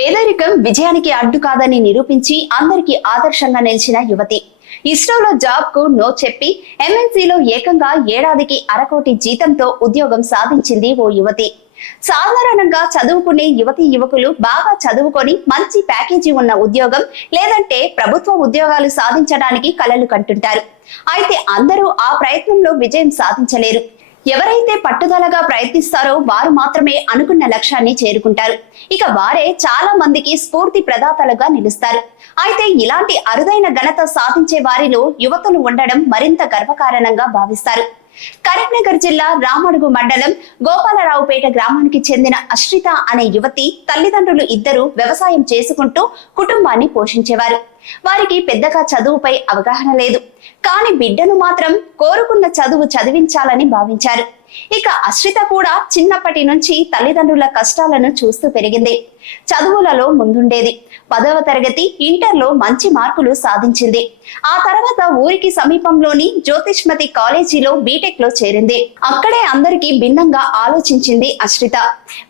పేదరికం విజయానికి అడ్డు కాదని నిరూపించి అందరికీ ఆదర్శంగా నిలిచిన యువతి. ఇస్రోలో జాబ్కు నో చెప్పి ఎంఎన్సీలో ఏకంగా ఏడాదికి అరకోటి జీతంతో ఉద్యోగం సాధించింది ఓ యువతి. సాధారణంగా చదువుకునే యువతి యువకులు బాగా చదువుకొని మంచి ప్యాకేజీ ఉన్న ఉద్యోగం లేదంటే ప్రభుత్వ ఉద్యోగాలు సాధించడానికి కలలు కంటుంటారు. అయితే అందరూ ఆ ప్రయత్నంలో విజయం సాధించలేరు. ఎవరైతే పట్టుదలగా ప్రయత్నిస్తారో వారు మాత్రమే అనుకున్న లక్ష్యాన్ని చేరుకుంటారు. ఇక వారే చాలా మందికి స్ఫూర్తి ప్రదాతలుగా నిలుస్తారు. అయితే ఇలాంటి అరుదైన ఘనత సాధించే వారిలో యువతులు ఉండడం మరింత గర్వకారణంగా భావిస్తారు. కరీంనగర్ జిల్లా రామడుగు మండలం గోపాలరావుపేట గ్రామానికి చెందిన అశ్రిత అనే యువతి తల్లిదండ్రులు ఇద్దరు వ్యవసాయం చేసుకుంటూ కుటుంబాన్ని పోషించేవారు. వారికి పెద్దగా చదువుపై అవగాహన లేదు. కానీ బిడ్డను మాత్రం కోరుకున్న చదువు చదివించాలని భావించారు. ఇక అశ్రిత కూడా చిన్నప్పటి నుంచి తల్లిదండ్రుల కష్టాలను చూస్తూ పెరిగింది. చదువులలో ముందుండేది. పదవ తరగతి ఇంటర్లో మంచి మార్కులు సాధించింది. ఆ తర్వాత ఊరికి సమీపంలోని జ్యోతిష్మతి కాలేజీలో బీటెక్లో చేరింది. అక్కడే అందరికీ భిన్నంగా ఆలోచించింది అశ్రిత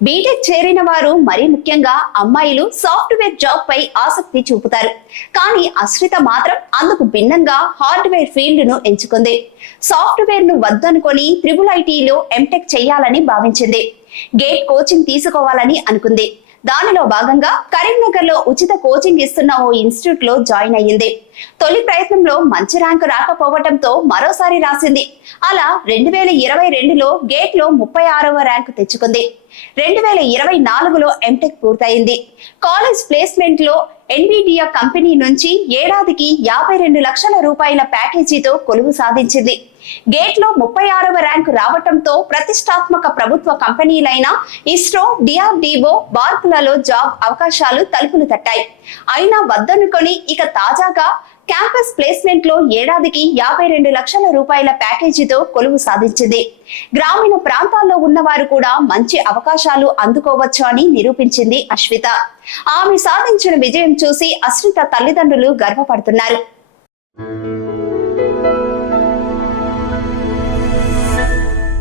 బీటెక్ చేరిన వారు మరీ ముఖ్యంగా అమ్మాయిలు సాఫ్ట్వేర్ జాబ్ పై ఆసక్తి చూపుతారు. కానీ అశ్రిత మాత్రం అందుకు భిన్నంగా హార్డ్వేర్ ఫీల్డ్ను ఎంచుకుంది. సాఫ్ట్వేర్ను వద్దనుకొని త్రిబుల్ ఐటీలు ఎంటెక్ చేయాలని భావించింది. గేట్ కోచింగ్ తీసుకోవాలని అనుకుంది. దానిలో భాగంగా కరీంనగర్లో ఉచిత కోచింగ్ ఇస్తున్న ఓ ఇన్స్టిట్యూట్లో జాయిన్ అయ్యింది. తొలి ప్రయత్నంలో మంచి ర్యాంకు రాకపోవడంతో మరోసారి రాసింది. అలా రెండు వేల ఇరవై రెండులో గేట్లో ముప్పై ఆరవ ర్యాంకు తెచ్చుకుంది. రెండు వేల ఇరవై నాలుగులో ఎంటెక్ పూర్తయింది. కాలేజ్ ప్లేస్మెంట్లో ఎన్విడియా కంపెనీ నుంచి ఏడాదికి యాభై రెండు లక్షల రూపాయల ప్యాకేజీతో కొలువు సాధించింది. గేట్లో ముప్పై ఆరవ ర్యాంకు రావటంతో ప్రతిష్టాత్మక ప్రభుత్వ కంపెనీలైన ఇస్రో డిఆర్డిఓ బార్కులలో జాబ్ అవకాశాలు తలుపులు తట్టాయి. అయినా వద్దనుకొని ఇక తాజాగా క్యాంపస్ ప్లేస్మెంట్లో ఏడాదికి యాభై రెండు లక్షల రూపాయల ప్యాకేజీతో కొలువు సాధించింది. గ్రామీణ ప్రాంతాల్లో ఉన్నవారు కూడా మంచి అవకాశాలు అందుకోవచ్చు అని నిరూపించింది అశ్విత. ఆమె సాధించిన విజయం చూసి అశ్విత తల్లిదండ్రులు గర్వపడుతున్నారు.